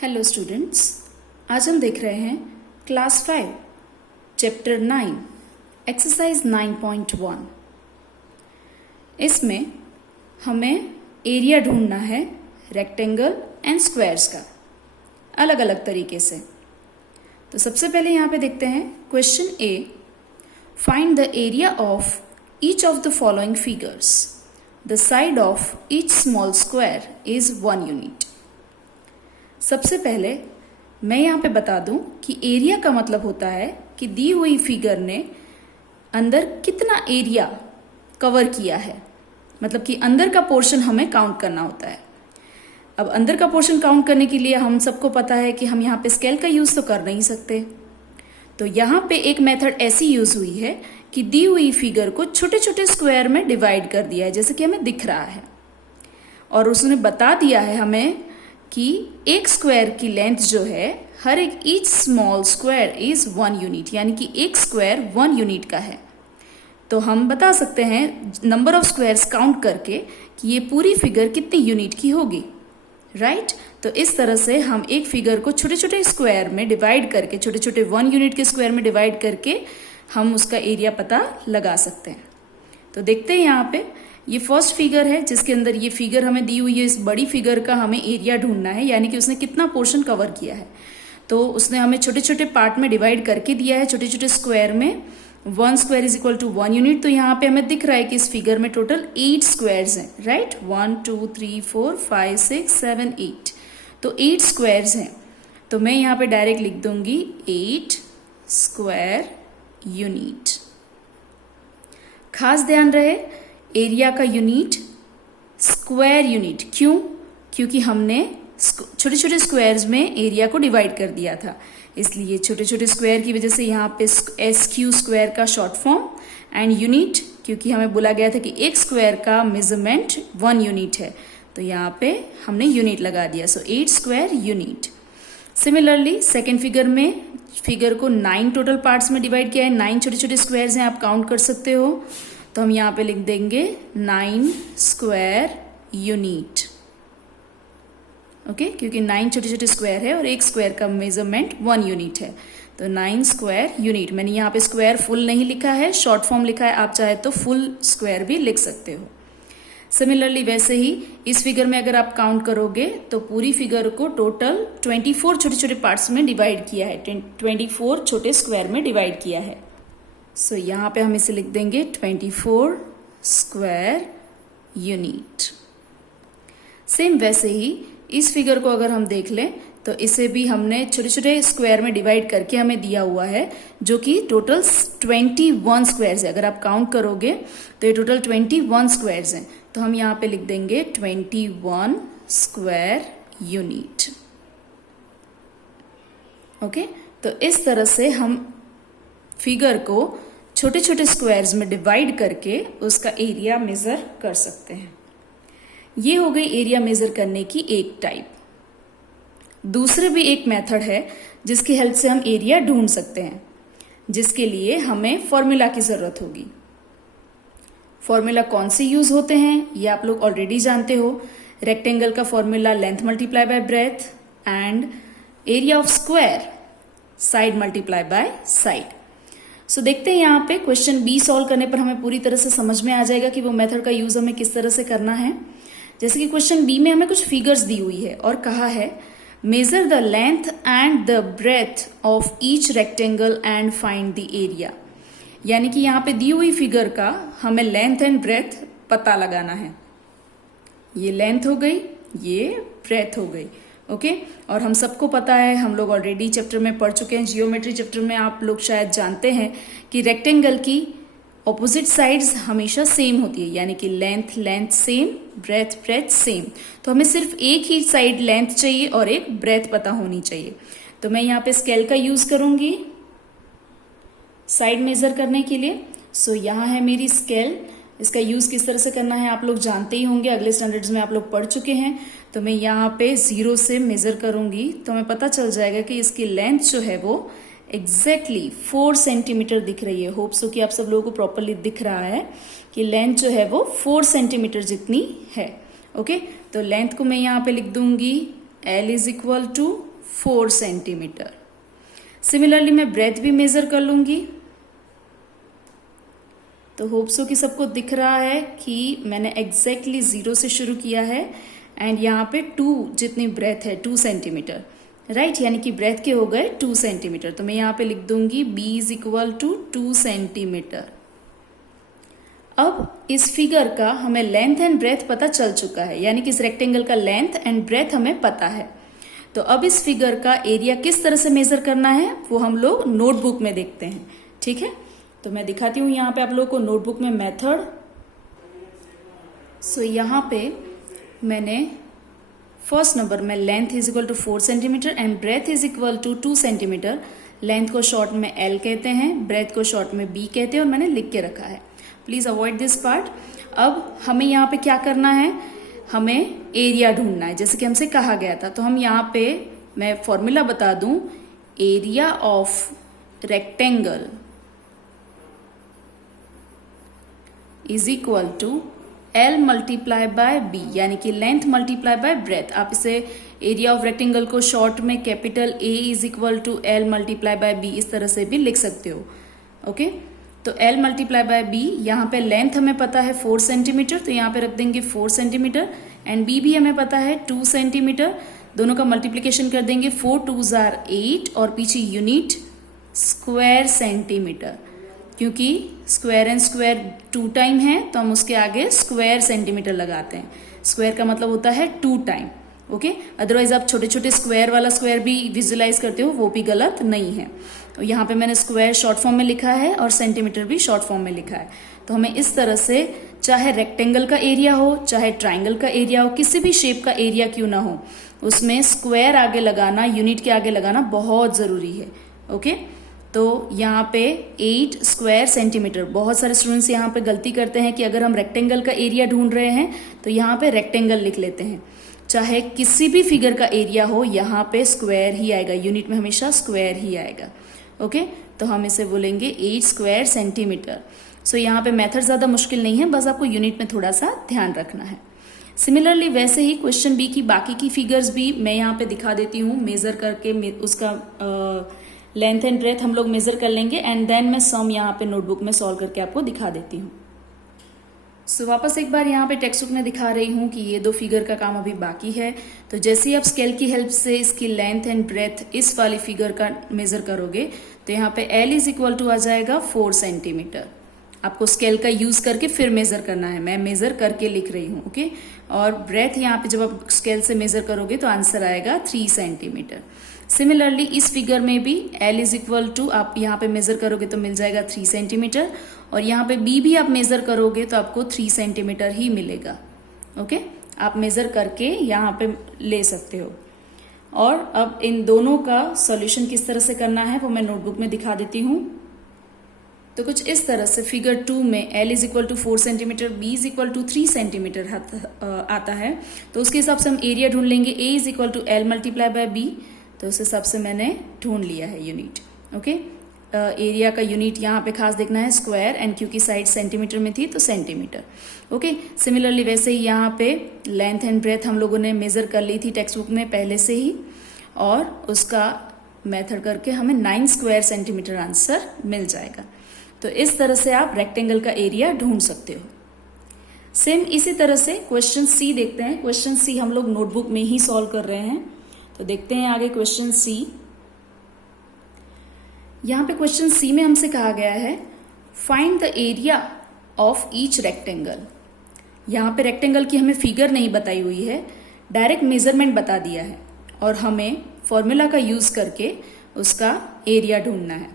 Hello students, आज हम देख रहे हैं क्लास 5 चैप्टर 9 एक्सरसाइज 9.1। इसमें हमें एरिया ढूंढना है रेक्टेंगल एंड स्क्वायर्स का अलग अलग तरीके से। तो सबसे पहले यहाँ पे देखते हैं question A, find the area of each of the following figures. The side of each small square is 1 unit. सबसे पहले मैं यहाँ पे बता दूं कि एरिया का मतलब होता है कि दी हुई फिगर ने अंदर कितना एरिया कवर किया है, मतलब कि अंदर का पोर्शन हमें काउंट करना होता है। अब अंदर का पोर्शन काउंट करने के लिए हम सबको पता है कि हम यहाँ पे स्केल का यूज तो कर नहीं सकते। तो यहाँ पे एक मेथड ऐसी यूज हुई है कि दी हुई फिगर को छोटे छोटे स्क्वायर में डिवाइड कर दिया है, जैसे कि हमें दिख रहा है, और उसने बता दिया है हमें कि एक स्क्वायर की लेंथ जो है हर एक each small square is 1 unit, यानी कि एक स्क्वायर 1 यूनिट का है। तो हम बता सकते हैं नंबर ऑफ स्क्वायर्स काउंट करके कि ये पूरी फिगर कितनी यूनिट की होगी, राइट। तो इस तरह से हम एक फिगर को छोटे छोटे स्क्वायर में डिवाइड करके, छोटे छोटे 1 यूनिट के स्क्वायर में डिवाइड करके हम उसका एरिया पता लगा सकते हैं। तो देखते हैं यहाँ पे ये फर्स्ट फिगर है जिसके अंदर ये फिगर हमें दी हुई है। इस बड़ी फिगर का हमें एरिया ढूंढना है, यानी कि उसने कितना पोर्शन कवर किया है। तो उसने हमें छोटे छोटे पार्ट में डिवाइड करके दिया है, छोटे छोटे स्क्वायर में। 1 square is equal to 1 unit. तो यहाँ पे हमें दिख रहा है कि इस फिगर में टोटल 8 स्क्वायर्स हैं, राइट। 1 2 3 4 5 6 7 8, तो 8 स्क्वायर्स हैं। तो मैं यहाँ पे डायरेक्ट लिख दूंगी 8 स्क्वायर यूनिट। खास ध्यान रहे, एरिया का यूनिट स्क्वायर यूनिट। क्यों? क्योंकि हमने छोटे छोटे स्क्वायर्स में एरिया को डिवाइड कर दिया था, इसलिए छोटे छोटे स्क्वायर की वजह से यहाँ पे SQ स्क्वायर का शॉर्ट फॉर्म, एंड यूनिट क्योंकि हमें बोला गया था कि एक स्क्वायर का मेजरमेंट 1 यूनिट है, तो यहाँ पे हमने यूनिट लगा दिया। सो 8 square unit. Similarly second figure में फिगर को 9 टोटल पार्ट्स में डिवाइड किया है। 9 छोटे छोटे स्क्वायर्स हैं, आप काउंट कर सकते हो। तो हम यहाँ पे लिख देंगे 9 स्क्वायर यूनिट, ओके, क्योंकि 9 छोटे छोटे स्क्वायर है और एक स्क्वायर का मेजरमेंट 1 यूनिट है। तो 9 स्क्वायर यूनिट। मैंने यहाँ पे स्क्वायर फुल नहीं लिखा है, शॉर्ट फॉर्म लिखा है, आप चाहे तो फुल स्क्वायर भी लिख सकते हो। सिमिलरली वैसे ही इस फिगर में अगर आप काउंट करोगे तो पूरी फिगर को टोटल 24 छोटे छोटे पार्ट्स में डिवाइड किया है, 24 छोटे स्क्वायर में डिवाइड किया है। सो यहाँ पे हम इसे लिख देंगे 24 स्क्वायर यूनिट। सेम वैसे ही इस फिगर को अगर हम देख लें तो इसे भी हमने छोटे छोटे स्क्वायर में डिवाइड करके हमें दिया हुआ है, जो कि टोटल 21 स्क्वायर्स है। अगर आप काउंट करोगे तो ये टोटल 21 स्क्वायर्स हैं। तो हम यहाँ पे लिख देंगे 21 स्क्वायर यूनिट, ओके। तो इस तरह से हम फिगर को छोटे छोटे स्क्वायर्स में डिवाइड करके उसका एरिया मेजर कर सकते हैं। ये हो गई एरिया मेजर करने की एक टाइप। दूसरे भी एक मेथड है जिसकी हेल्प से हम एरिया ढूंढ सकते हैं, जिसके लिए हमें फॉर्मूला की जरूरत होगी। फॉर्मूला कौन से यूज होते हैं ये आप लोग ऑलरेडी जानते हो। रेक्टेंगल का formula length multiply by breadth, and area of square side multiply by side. So देखते हैं यहाँ पे क्वेश्चन बी सॉल्व करने पर हमें पूरी तरह से समझ में आ जाएगा कि वो मेथड का यूज हमें किस तरह से करना है। जैसे कि क्वेश्चन बी में हमें कुछ फिगर्स दी हुई है और कहा है measure the length and the breadth of each rectangle and find the area. यानी कि यहाँ पे दी हुई फिगर का हमें लेंथ एंड ब्रेथ पता लगाना है। ये लेंथ हो गई, ये ब्रेथ हो गई, ओके। और हम सबको पता है, हम लोग ऑलरेडी चैप्टर में पढ़ चुके हैं, जियोमेट्री चैप्टर में आप लोग शायद जानते हैं कि रेक्टेंगल की ऑपोजिट साइड्स हमेशा सेम होती है, यानी कि लेंथ सेम, ब्रेथ सेम। तो हमें सिर्फ एक ही साइड लेंथ चाहिए और एक ब्रेथ पता होनी चाहिए। तो मैं यहाँ पे स्केल का यूज करूंगी साइड मेजर करने के लिए। सो यहाँ है मेरी स्केल। इसका यूज किस तरह से करना है आप लोग जानते ही होंगे, अगले स्टैंडर्ड्स में आप लोग पढ़ चुके हैं। तो मैं यहाँ पे 0 से मेजर करूंगी तो हमें पता चल जाएगा कि इसकी लेंथ जो है वो एग्जैक्टली 4 सेंटीमीटर दिख रही है। होप सो कि आप सब लोगों को प्रॉपरली दिख रहा है कि लेंथ जो है वो 4 सेंटीमीटर जितनी है, ओके। तो लेंथ को मैं यहाँ पे लिख दूंगी L is equal to 4 centimetre. Similarly मैं ब्रेथ भी मेजर कर लूंगी। तो होप सो कि सबको दिख रहा है कि मैंने एग्जैक्टली 0 से शुरू किया है एंड यहाँ पे 2 जितनी ब्रेथ है 2 सेंटीमीटर, राइट, यानी कि ब्रेथ के हो गए 2 सेंटीमीटर। तो मैं यहाँ पे लिख दूंगी b is equal to 2 centimetre. अब इस फिगर का हमें लेंथ एंड ब्रेथ पता चल चुका है, यानी कि इस रेक्टेंगल का लेंथ एंड ब्रेथ हमें पता है। तो अब इस फिगर का एरिया किस तरह से मेजर करना है वो हम लोग नोटबुक में देखते हैं, ठीक है। तो मैं दिखाती हूँ यहाँ पे आप लोगों को नोटबुक में मेथड। सो यहाँ पे मैंने फर्स्ट नंबर में length is equal to 4 centimetre and breadth is equal to 2 centimetre. Length को शॉर्ट में L कहते हैं, ब्रेथ को शॉर्ट में B कहते हैं और मैंने लिख के रखा है। Please avoid this part. अब हमें यहाँ पे क्या करना है, हमें एरिया ढूंढना है जैसे कि हमसे कहा गया था। तो हम यहाँ पे मैं फॉर्मूला बता दूं, area of rectangle is equal to L multiply by B, यानी कि लेंथ मल्टीप्लाई बाय ब्रेथ। आप इसे एरिया ऑफ रेक्टेंगल को शॉर्ट में capital A is equal to L multiply by B इस तरह से भी लिख सकते हो, ओके। तो L मल्टीप्लाई बाय B, यहाँ पे लेंथ हमें पता है 4 सेंटीमीटर, तो यहाँ पे रख देंगे 4 सेंटीमीटर एंड B भी हमें पता है 2 सेंटीमीटर। दोनों का मल्टीप्लीकेशन कर देंगे, 4 2s are 8 और पीछे यूनिट स्क्वायर सेंटीमीटर, क्योंकि स्क्वायर एंड स्क्वायर 2 टाइम है तो हम उसके आगे स्क्वायर सेंटीमीटर लगाते हैं। स्क्वायर का मतलब होता है 2 टाइम, ओके। अदरवाइज आप छोटे छोटे स्क्वायर वाला स्क्वायर भी विजुलाइज करते हो, वो भी गलत नहीं है। तो यहाँ पे मैंने स्क्वायर शॉर्ट फॉर्म में लिखा है और सेंटीमीटर भी शॉर्ट फॉर्म में लिखा है। तो हमें इस तरह से, चाहे रेक्टेंगल का एरिया हो चाहे ट्राइंगल का एरिया हो, किसी भी शेप का एरिया क्यों ना हो, उसमें स्क्वायर आगे लगाना, यूनिट के आगे लगाना बहुत जरूरी है, ओके। तो यहाँ पे 8 स्क्वायर सेंटीमीटर। बहुत सारे स्टूडेंट्स यहाँ पे गलती करते हैं कि अगर हम रेक्टेंगल का एरिया ढूंढ रहे हैं तो यहाँ पे रेक्टेंगल लिख लेते हैं। चाहे किसी भी फिगर का एरिया हो, यहाँ पे स्क्वायर ही आएगा, यूनिट में हमेशा स्क्वायर ही आएगा, ओके। तो हम इसे बोलेंगे 8 स्क्वायर सेंटीमीटर। सो यहाँ पे मेथड ज्यादा मुश्किल नहीं है, बस आपको यूनिट में थोड़ा सा ध्यान रखना है। सिमिलरली वैसे ही क्वेश्चन बी की बाकी की फिगर्स भी मैं यहाँ पे दिखा देती हूँ, मेजर करके उसका लेंथ एंड ब्रेथ हम लोग मेजर कर लेंगे एंड देन मैं सम यहाँ पे नोटबुक में सॉल्व करके आपको दिखा देती हूँ। सो वापस एक बार यहाँ पे टेक्स्ट बुक में दिखा रही हूँ कि ये 2 फिगर का काम अभी बाकी है। तो जैसे ही आप स्केल की हेल्प से इसकी लेंथ एंड ब्रेथ इस वाली फिगर का मेजर करोगे तो यहाँ पे L इज इक्वल टू आ जाएगा 4 सेंटीमीटर। आपको स्केल का यूज करके फिर मेजर करना है, मैं मेजर करके लिख रही हूँ, ओके। और ब्रेथ यहाँ पे जब आप स्केल से मेजर करोगे तो आंसर आएगा 3 सेंटीमीटर। सिमिलरली इस फिगर में भी L इज इक्वल टू, आप यहाँ पे मेजर करोगे तो मिल जाएगा 3 सेंटीमीटर और यहाँ पे B भी आप मेजर करोगे तो आपको 3 सेंटीमीटर ही मिलेगा, ओके। आप मेजर करके यहाँ पे ले सकते हो। और अब इन दोनों का सॉल्यूशन किस तरह से करना है वो मैं नोटबुक में दिखा देती हूँ। तो कुछ इस तरह से फिगर 2 में L is equal to 4 centimetre, B is equal to 3 centimetre आता है। तो उसके हिसाब से हम एरिया ढूंढ लेंगे, A is equal to L multiply by B। तो उस हिसाब से मैंने ढूंढ लिया है यूनिट, ओके। एरिया का यूनिट यहाँ पे खास देखना है स्क्वायर एंड क्योंकि साइड सेंटीमीटर में थी तो सेंटीमीटर, ओके। सिमिलरली वैसे ही यहाँ पे लेंथ एंड ब्रेथ हम लोगों ने मेजर कर ली थी टेक्स्ट बुक में पहले से ही और उसका मेथड करके हमें 9 स्क्वायर सेंटीमीटर आंसर मिल जाएगा। तो इस तरह से आप रेक्टेंगल का एरिया ढूंढ सकते हो। सेम इसी तरह से क्वेश्चन सी देखते हैं। क्वेश्चन सी हम लोग नोटबुक में ही सॉल्व कर रहे हैं। तो देखते हैं आगे क्वेश्चन सी। यहां पे क्वेश्चन सी में हमसे कहा गया है find the area of each rectangle. यहां पे रेक्टेंगल की हमें फिगर नहीं बताई हुई है, डायरेक्ट मेजरमेंट बता दिया है और हमें फॉर्मूला का यूज करके उसका एरिया ढूंढना है।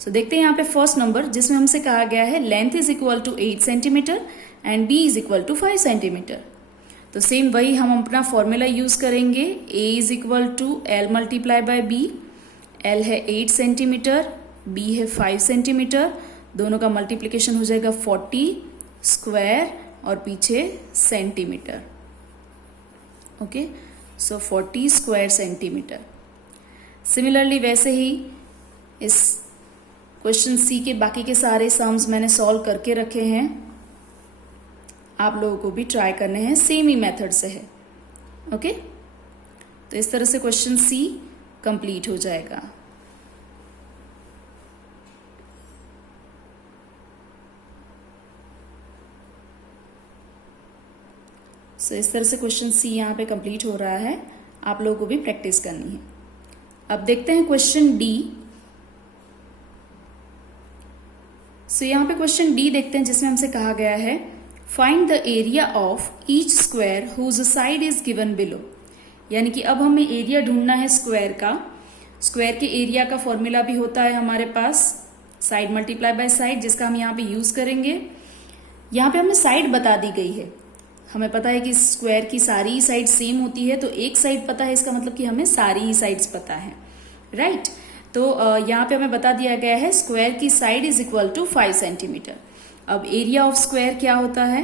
सो देखते हैं यहाँ पे फर्स्ट नंबर जिसमें हमसे कहा गया है length is equal to 8 centimetre and B is equal to 5 centimetre. तो सेम वही हम अपना फॉर्मूला यूज करेंगे, a is equal to L multiply by B। L है 8 सेंटीमीटर, B है 5 सेंटीमीटर, दोनों का मल्टीप्लीकेशन हो जाएगा 40 स्क्वायर और पीछे सेंटीमीटर, ओके। सो 40 स्क्वायर सेंटीमीटर। सिमिलरली वैसे ही इस क्वेश्चन सी के बाकी के सारे सम्स मैंने सॉल्व करके रखे हैं, आप लोगों को भी ट्राई करने हैं, सेम ही मेथड से है, ओके। तो इस तरह से क्वेश्चन सी कंप्लीट हो जाएगा। सो इस तरह से क्वेश्चन सी यहाँ पे कंप्लीट हो रहा है, आप लोगों को भी प्रैक्टिस करनी है। अब देखते हैं क्वेश्चन डी। सो यहाँ पे क्वेश्चन डी देखते हैं, जिसमें हमसे कहा गया है find the area of each square whose side is given below. यानी कि अब हमें एरिया ढूंढना है स्क्वायर का। स्क्वायर के एरिया का फॉर्मूला भी होता है हमारे पास साइड मल्टीप्लाई बाय साइड, जिसका हम यहाँ पे यूज करेंगे। यहाँ पे हमें साइड बता दी गई है, हमें पता है कि स्क्वायर की सारी ही साइड सेम होती है, तो एक साइड पता है, इसका मतलब कि हमें सारी ही साइड्स पता है, राइट। तो यहाँ पे हमें बता दिया गया है स्क्वायर की side is equal to 5 centimetre. अब एरिया ऑफ स्क्वायर क्या होता है,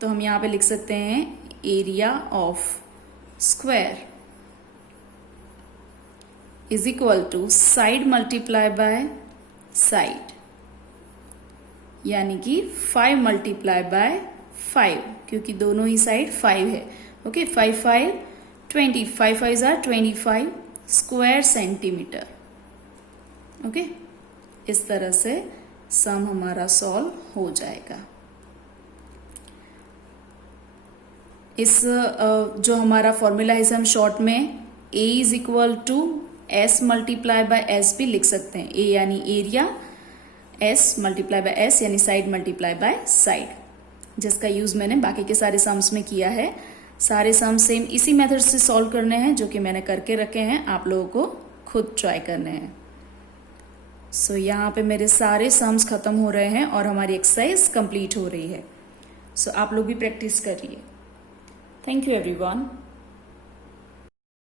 तो हम यहाँ पे लिख सकते हैं area of square is equal to side multiply by side, यानी कि 5 मल्टीप्लाई बाय 5, क्योंकि दोनों ही साइड 5 है। Okay, 5 5 20, 5 5 are 25 square centimetre. Okay, इस तरह से सम हमारा सॉल्व हो जाएगा। इस जो हमारा फॉर्मूला है, इसे हम शॉर्ट में A is equal to S multiply by S भी लिख सकते हैं। ए यानी area, S multiply by S यानी साइड मल्टीप्लाई बाय साइड, जिसका यूज मैंने बाकी के सारे सम्स में किया है। सारे सम सेम इसी मेथड से सॉल्व करने हैं जो कि मैंने करके रखे हैं, आप लोगों को खुद ट्राई करने हैं। सो यहाँ पे मेरे सारे सम्स खत्म हो रहे हैं और हमारी एक्सरसाइज कंप्लीट हो रही है। सो आप लोग भी प्रैक्टिस करिए। Thank you everyone.